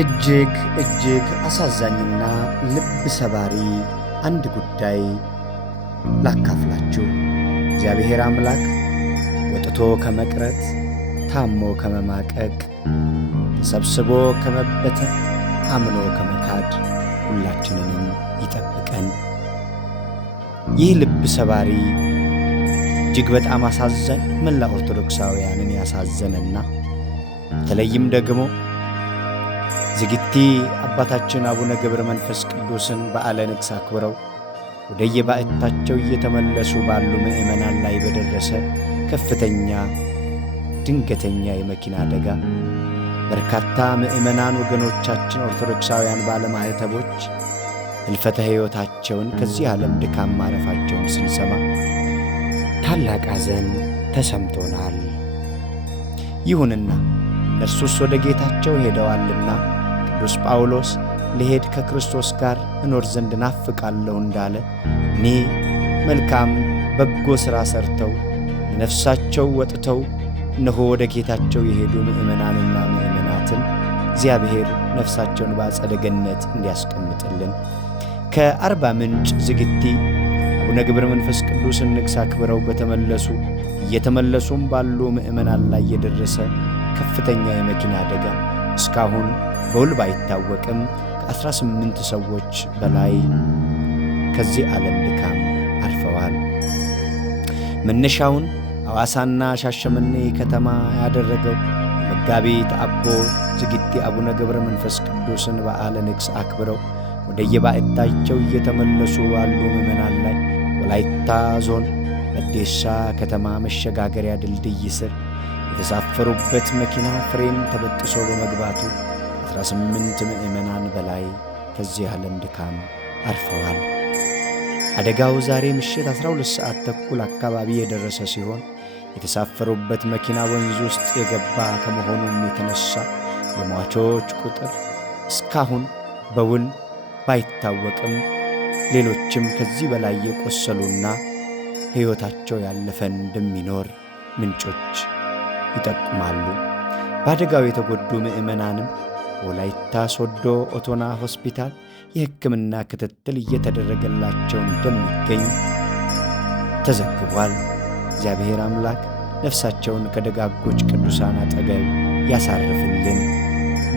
እጅግ እጅግ አሳዛኝና ልብ ሰባሪ አንድ ጉዳይ ላካፍላችሁ። እግዚአብሔር አምላክ ወጥቶ ከመቅረት፣ ታሞ ከመማቀቅ፣ ተሰብስቦ ከመበተን፣ አምኖ ከመካድ ሁላችንንም ይጠብቀን። ይህ ልብ ሰባሪ እጅግ በጣም አሳዛኝ መላ ኦርቶዶክሳውያንን ያሳዘነና በተለይም ደግሞ ዝግቲ አባታችን አቡነ ገብረ መንፈስ ቅዱስን በዓለ ንግሥ አክብረው ወደ የባዕታቸው እየተመለሱ ባሉ ምዕመናን ላይ በደረሰ ከፍተኛ ድንገተኛ የመኪና አደጋ በርካታ ምዕመናን ወገኖቻችን ኦርቶዶክሳውያን ባለማኅተቦች ሕልፈተ ሕይወታቸውን ከዚህ ዓለም ድካም ማረፋቸውን ስንሰማ ታላቅ ሐዘን ተሰምቶናል። ይሁንና እነርሱስ ወደ ጌታቸው ሄደዋልና ቅዱስ ጳውሎስ ልሄድ ከክርስቶስ ጋር እኖር ዘንድ ናፍቃለሁ እንዳለ እኔ መልካም በጎ ሥራ ሰርተው ለነፍሳቸው ወጥተው እነሆ ወደ ጌታቸው የሄዱ ምዕመናንና ምዕመናትን እግዚአብሔር ነፍሳቸውን በአጸደ ገነት እንዲያስቀምጥልን ከአርባ ምንጭ ዝግቲ አቡነ ገብረ መንፈስ ቅዱስን ንግሥ አክብረው እየተመለሱም ባሉ ምዕመናን ላይ የደረሰ ከፍተኛ የመኪና አደጋ እስካሁን በውል ባይታወቅም ከ18 ሰዎች በላይ ከዚህ ዓለም ድካም አልፈዋል። መነሻውን ሐዋሳና ሻሸመኔ ከተማ ያደረገው መጋቢት አቦ ዝግቲ አቡነ ገብረ መንፈስ ቅዱስን በዓለ ንግሥ አክብረው ወደ የባዕታቸው እየተመለሱ ባሉ ምዕመናን ላይ ወላይታ ዞን በዴሳ ከተማ መሸጋገሪያ ድልድይ ስር የተሳፈሩበት መኪና ፍሬም ተበጥሶ በመግባቱ 18 ምዕመናን በላይ ከዚህ ዓለም ድካም አርፈዋል። አደጋው ዛሬ ምሽት 12 ሰዓት ተኩል አካባቢ የደረሰ ሲሆን የተሳፈሩበት መኪና ወንዝ ውስጥ የገባ ከመሆኑም የተነሳ የሟቾች ቁጥር እስካሁን በውል ባይታወቅም ሌሎችም ከዚህ በላይ የቆሰሉና ሕይወታቸው ያለፈ እንደሚኖር ምንጮች ይጠቁማሉ። በአደጋው የተጎዱ ምዕመናንም ወላይታ ሶዶ ኦቶና ሆስፒታል የሕክምና ክትትል እየተደረገላቸው እንደሚገኝ ተዘግቧል። እግዚአብሔር አምላክ ነፍሳቸውን ከደጋጎች ቅዱሳን አጠገብ ያሳርፍልን።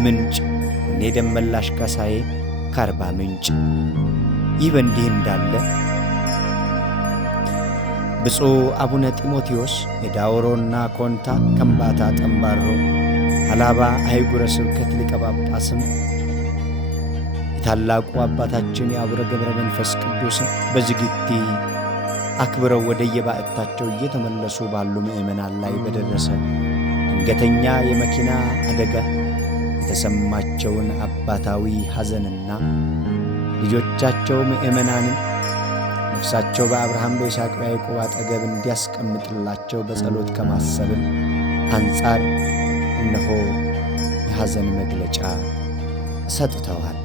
ምንጭ እኔ ደመላሽ ካሳዬ ከአርባ ምንጭ። ይህ በእንዲህ እንዳለ ብፁዕ አቡነ ጢሞቴዎስ የዳውሮና ኮንታ ከምባታ ጠምባሮ ሀላባ አህጉረ ስብከት ሊቀ ጳጳስም የታላቁ አባታችን የአቡነ ገብረ መንፈስ ቅዱስን በዝግቲ አክብረው ወደ የባዕታቸው እየተመለሱ ባሉ ምዕመናን ላይ በደረሰ ድንገተኛ የመኪና አደጋ የተሰማቸውን አባታዊ ሐዘንና ልጆቻቸው ምዕመናንን ነፍሳቸው በአብርሃም በይስሐቅ በያዕቆብ አጠገብ እንዲያስቀምጥላቸው በጸሎት ከማሰብም አንጻር እነሆ የሐዘን መግለጫ ሰጥተዋል።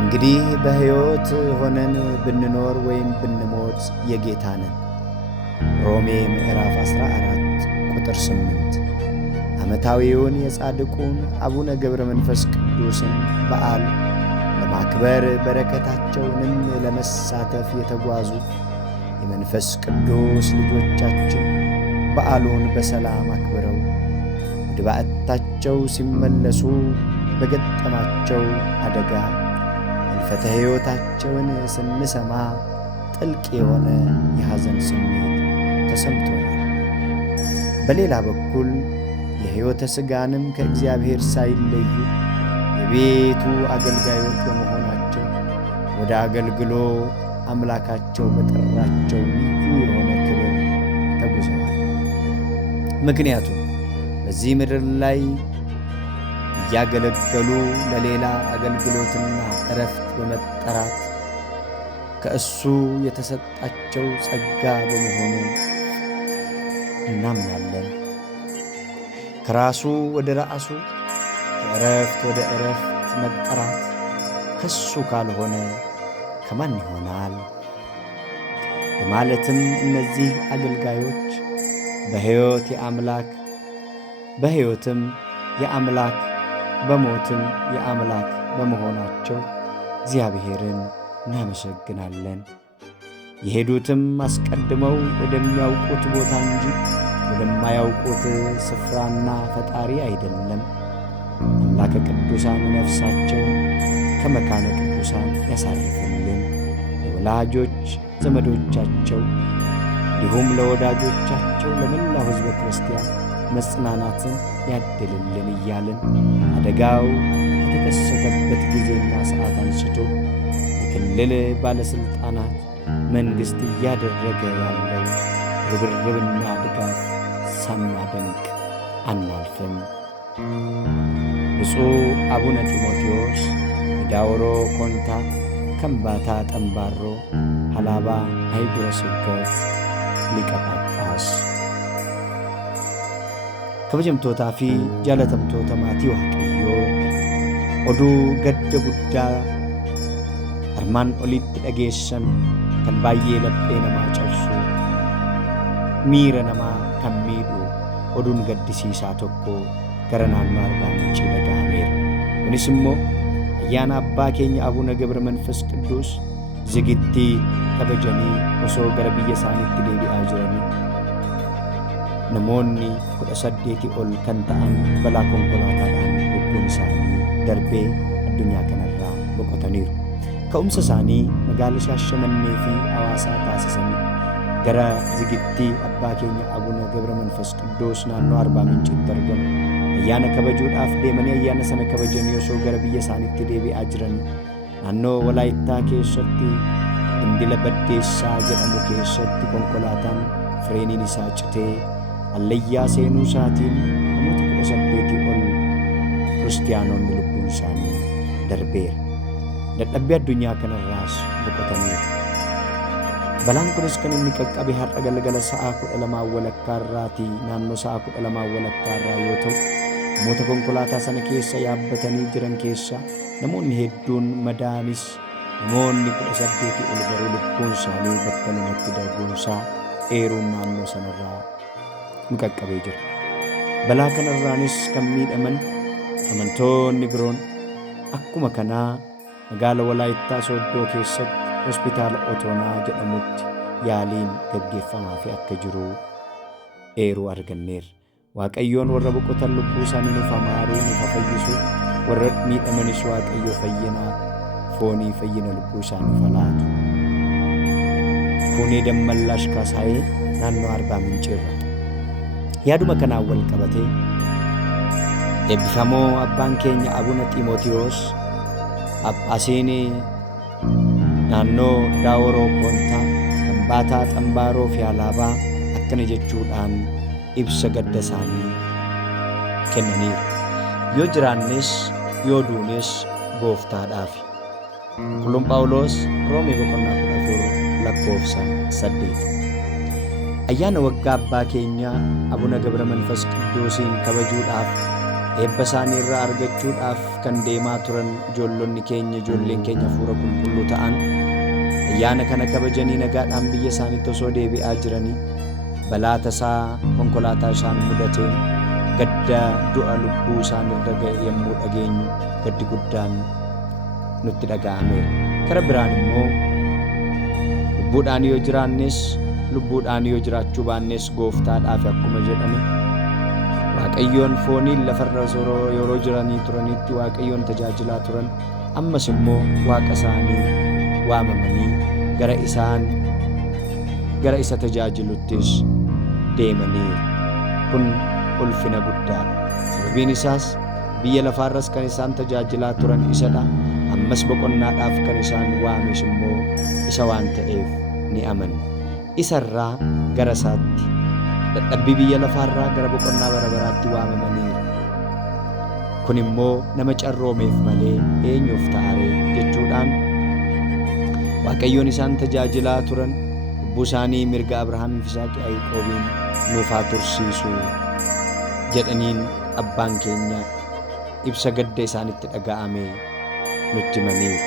እንግዲህ በሕይወት ሆነን ብንኖር ወይም ብንሞት የጌታ ነን። ሮሜ ምዕራፍ 14 ቁጥር 8። ዓመታዊውን የጻድቁን አቡነ ገብረ መንፈስ ቅዱስን በዓል ለማክበር በረከታቸውንም ለመሳተፍ የተጓዙ የመንፈስ ቅዱስ ልጆቻችን በዓሉን በሰላም አክብረው ወደ ባዕታቸው ሲመለሱ በገጠማቸው አደጋ ሕልፈተ ሕይወታቸውን ስንሰማ ጥልቅ የሆነ የሐዘን ስሜት ተሰምቶናል። በሌላ በኩል የሕይወተ ሥጋንም ከእግዚአብሔር ሳይለዩ የቤቱ አገልጋዮች በመሆናቸው ወደ አገልግሎ አምላካቸው በጠራቸው ልዩ የሆነ ክብር ተጉዘዋል። ምክንያቱም በዚህ ምድር ላይ እያገለገሉ ለሌላ አገልግሎትና ዕረፍት በመጠራት ከእሱ የተሰጣቸው ጸጋ በመሆኑ እናምናለን። ከራሱ ወደ ራሱ ከዕረፍት ወደ ዕረፍት መጠራት ከሱ ካልሆነ ከማን ይሆናል? በማለትም እነዚህ አገልጋዮች በሕይወት የአምላክ በሕይወትም የአምላክ በሞትም የአምላክ በመሆናቸው እግዚአብሔርን እናመሰግናለን። የሄዱትም አስቀድመው ወደሚያውቁት ቦታ እንጂ ወደማያውቁት ስፍራና ፈጣሪ አይደለም። አምላከ ቅዱሳን ነፍሳቸውን ከመካነ ቅዱሳን ያሳርፍልን። ለወላጆች ዘመዶቻቸው እንዲሁም ለወዳጆቻቸው ለመላው ሕዝበ ክርስቲያን መጽናናትን ያድልልን እያልን አደጋው ከተከሰተበት ጊዜና ሰዓት አንስቶ የክልል ባለሥልጣናት መንግሥት እያደረገ ያለው ርብርብና ድጋፍ ሳናደንቅ አናልፍም። ብፁዕ አቡነ ጢሞቴዎስ የዳውሮ ኮንታ ከምባታ ጠምባሮ ሀላባ አህጉረ ስብከት ሊቀ ጳጳስ። kabajamtootaa fi jaalatamtoota maatii Waaqayyoo oduu gadda guddaa armaan olitti dhageessan kan baay'ee laphee namaa cabsu miira namaa kan miidhu oduun gaddisiisaa tokko gara naannoo Arbaa Mincii dhaga'ameera. Kunis immoo ayyaana abbaa keenya Abuuna ገብረ መንፈስ ቅዱስ zigittii kabajanii osoo gara biyya isaaniitti deebi'aa jiranii namoonni 18 ol kan ta'an balaa konkolaataadhaan lubbuun isaanii darbee addunyaa kanarraa boqotaniiru. Ka'umsa isaanii magaalaa Shaashamannee fi Hawaasaa taasisanii gara zigittii abbaa keenya Abuuna ገብረ መንፈስ ቅዱስ naannoo Arbaa Minciitti argamu ayyaana kabajuudhaaf deemanii ayyaana sana kabajanii osoo gara biyya isaaniitti deebi'aa jiranii naannoo Walaayittaa keessatti Indila Baddeessaa jedhamu keessatti konkolaataan fireeniin isaa citee allayyaa seenuu isaatiin namoota 18 ol kiristaanonni lubbuun isaanii darbeera. Dadhabbii addunyaa kanarraas boqotaniiru. Balaan kunis kan inni qaqqabe har'a galgala sa'aa 12 walakkaarraatii naannoo sa'aa 12 walakkaarraa yoo ta'u namoota konkolaataa sana keessa yaabbatanii jiran keessa namoonni hedduun madaanis namoonni 18 ol garuu lubbuun isaanii battalumatti darbuunsaa eeruun naannoo sanarraa nu qaqqabee jira. Balaa kanarraanis kan miidhaman amantoonni biroon akkuma kanaa magaalaa Walaayittaa Sooddoo keessatti hospitaala Otoonaa jedhamutti yaaliin gaggeeffamaa fi akka jiru eeruu arganneerra. Waaqayyoon warra boqotan lubbuu isaanii nuuf amaaruu nuuf fayyisu warra miidhamanis Waaqayyo fayyinaa foonii fayyina lubbuu isaanii falaatu. Kunee Dammallaash Kaasaayee naannoo Arbaa Minciirra. Yaaduma kanaan wal qabatee eebbifamoo abbaan keenya Abuuna Xiimotewos Phaaphaasiin naannoo Daawuroo Koontaa Kambaataa Xambaaroo fi Alaabaa akkana jechuudhaan ibsa gadda isaanii kennaniiru. Yoo jiraannes yoo duunes gooftaadhaaf. Qulqulluun Phaawulos Roomee 14:8. Ayyaana waggaa abbaa keenyaa Abuuna ገብረ መንፈስ ቅዱስን kabajuudhaaf eebba isaanii irraa argachuudhaaf kan deemaa turan ijoollonni keenya ijoolleen keenya hafuura qulqulluu ta'an ayyaana kana kabajanii nagaadhaan biyya isaaniitti osoo deebi'aa jiranii balaa tasaa konkolaataa isaan mudateen gadda du'a lubbuu isaanirra ga'e yommuu dhageenyu gaddi guddaan nutti dhaga'ameera. Karaa biraan immoo lubbuudhaan yoo jiraannes lubbuudhaan yoo jiraachuu baannes gooftaadhaaf akkuma jedhame Waaqayyoon fooniin lafarra yeroo jiranii turanitti Waaqayyoon tajaajilaa turan ammas immoo Waaqa isaanii waamamanii gara isa tajaajiluttis deemaniiru. Kun ulfina guddaadha. Sababiin isaas biyya lafaarras kan isaan tajaajilaa turan isadha. Ammas boqonnaadhaaf kan isaan waames immoo isa waan ta'eef ni amanna. Isarraa gara isaatti dadhabbii biyya lafaarraa gara boqonnaa bara baraatti waamamaniiru. Kun immoo nama carroomeef malee eenyuuf ta'aree jechuudhaan Waaqayyoon isaan tajaajilaa turan lubbuu isaanii mirga Abrahaamiif Isaaqi Yaaqoobiin nuuf haa tursiisu jedhaniin abbaan keenya ibsa gadda isaanitti dhaga'ame nutti himaniiru.